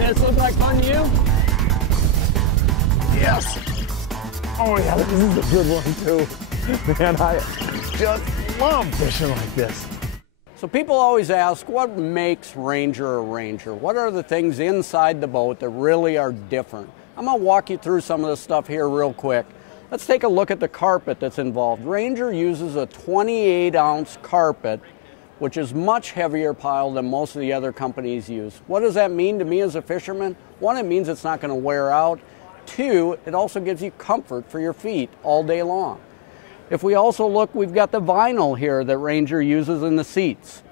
this look like fun to you? Yes! Oh yeah, this is a good one too. Man, I just love fishing like this. So people always ask, what makes Ranger a Ranger? What are the things inside the boat that really are different? I'm going to walk you through some of this stuff here real quick. Let's take a look at the carpet that's involved. Ranger uses a 28-ounce carpet, which is much heavier pile than most of the other companies use. What does that mean to me as a fisherman? One, it means it's not going to wear out. Two, it also gives you comfort for your feet all day long. If we also look, we've got the vinyl here that Ranger uses in the seats.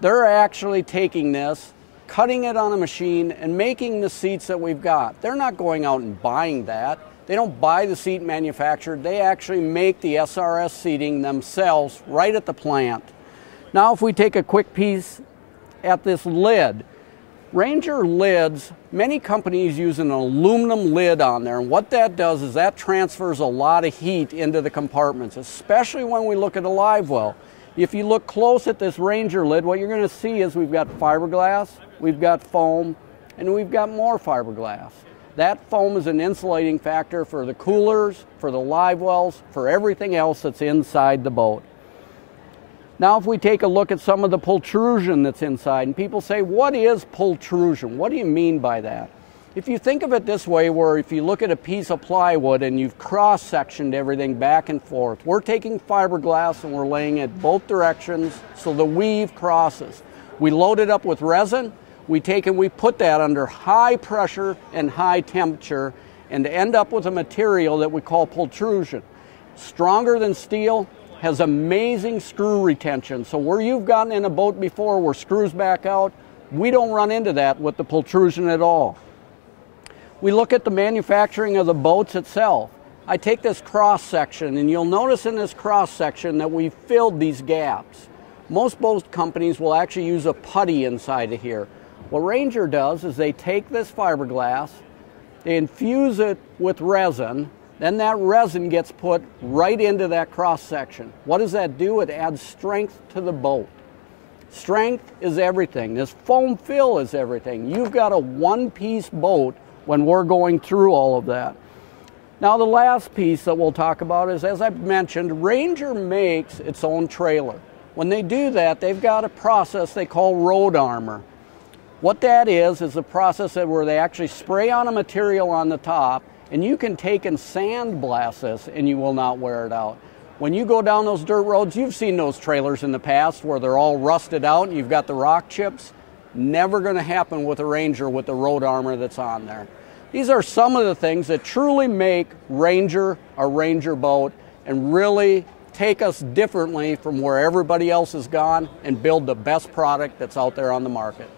They're actually taking this, cutting it on a machine, and making the seats that we've got. They're not going out and buying that. They don't buy the seat manufactured. They actually make the SRS seating themselves right at the plant. Now if we take a quick piece at this lid, Ranger lids, many companies use an aluminum lid on there, and what that does is that transfers a lot of heat into the compartments, especially when we look at a live well. If you look close at this Ranger lid, what you're going to see is we've got fiberglass, we've got foam, and we've got more fiberglass. That foam is an insulating factor for the coolers, for the live wells, for everything else that's inside the boat. Now if we take a look at some of the pultrusion that's inside, and people say, what is pultrusion? What do you mean by that? If you think of it this way, where if you look at a piece of plywood and you've cross-sectioned everything back and forth, we're taking fiberglass and we're laying it both directions so the weave crosses. We load it up with resin, we take and we put that under high pressure and high temperature and end up with a material that we call pultrusion. Stronger than steel, has amazing screw retention. So where you've gotten in a boat before where screws back out, we don't run into that with the pultrusion at all. We look at the manufacturing of the boats itself. I take this cross section, and you'll notice in this cross section that we filled these gaps. Most boat companies will actually use a putty inside of here. What Ranger does is they take this fiberglass, they infuse it with resin, then that resin gets put right into that cross section. What does that do? It adds strength to the boat. Strength is everything. This foam fill is everything. You've got a one-piece boat when we're going through all of that. Now the last piece that we'll talk about is, as I mentioned, Ranger makes its own trailer. When they do that, they've got a process they call road armor. What that is a process where they actually spray on a material on the top, and you can take and sandblast this and you will not wear it out. When you go down those dirt roads, you've seen those trailers in the past where they're all rusted out and you've got the rock chips. Never going to happen with a Ranger with the road armor that's on there. These are some of the things that truly make Ranger a Ranger boat and really take us differently from where everybody else has gone and build the best product that's out there on the market.